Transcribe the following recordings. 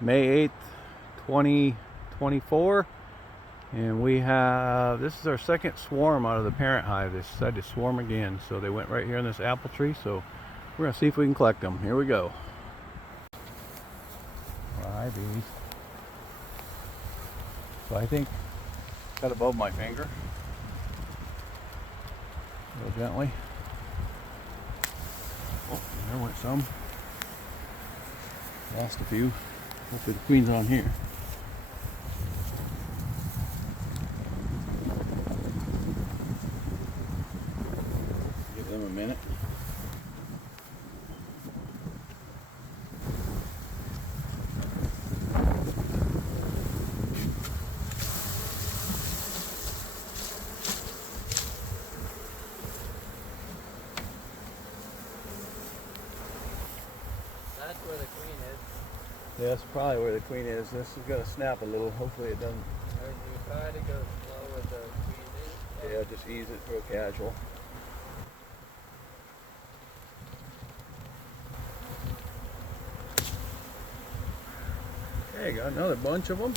May 8th, 2024. And we have, this is our second swarm out of the parent hive. They decided to swarm again. So they went right here in this apple tree. So we're going to see if we can collect them. Here we go. Hi, bees. So I think cut above my finger. Real gently. Oh, there went some. Lost a few. Hopefully the queen's on here. Give them a minute. That's where the queen is. Yeah, that's probably where the queen is. This is going to snap a little. Hopefully it doesn't. We try to go slow with the queen is. Yeah, just ease it real casual. Okay, got another bunch of them.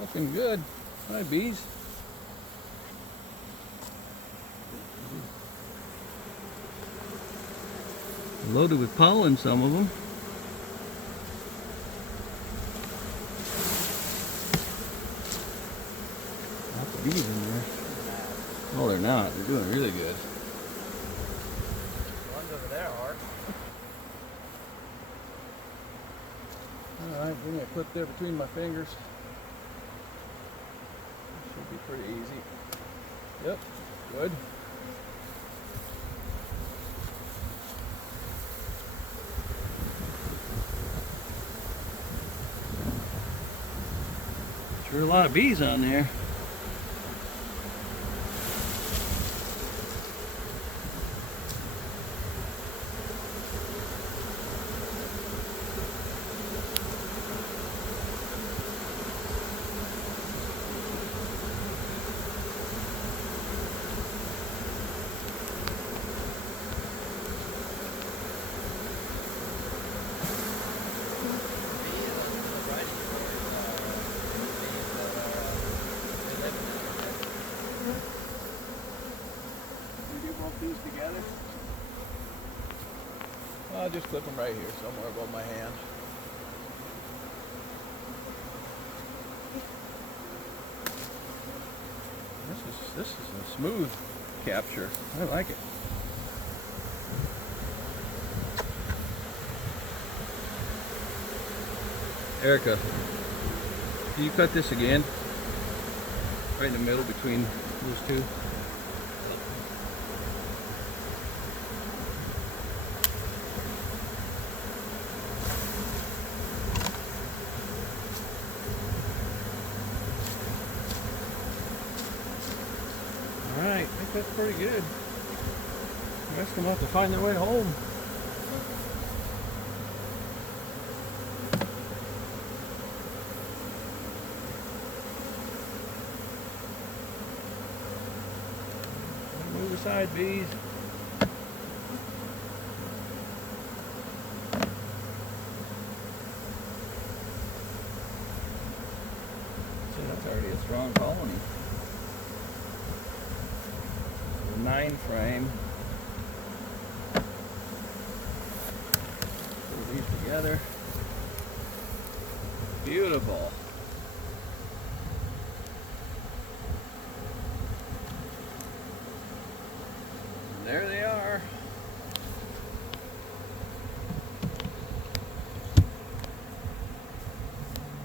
Looking good. Hi, bees. Loaded with pollen, some of them. Lots of bees in there. Oh, they're not. They're doing really good. The ones over there are. Alright, bring a clip there between my fingers. Should be pretty easy. Yep, good. Sure a lot of bees on there. These together. I'll just clip them right here somewhere above my hand. This is a smooth capture. I like it. Erica, can you cut this again? Right in the middle between those two. Alright, I think that's pretty good. The rest of them have to find their way home. Move aside, bees. See, that's already a strong colony. 9 frame. Put these together. Beautiful. And there they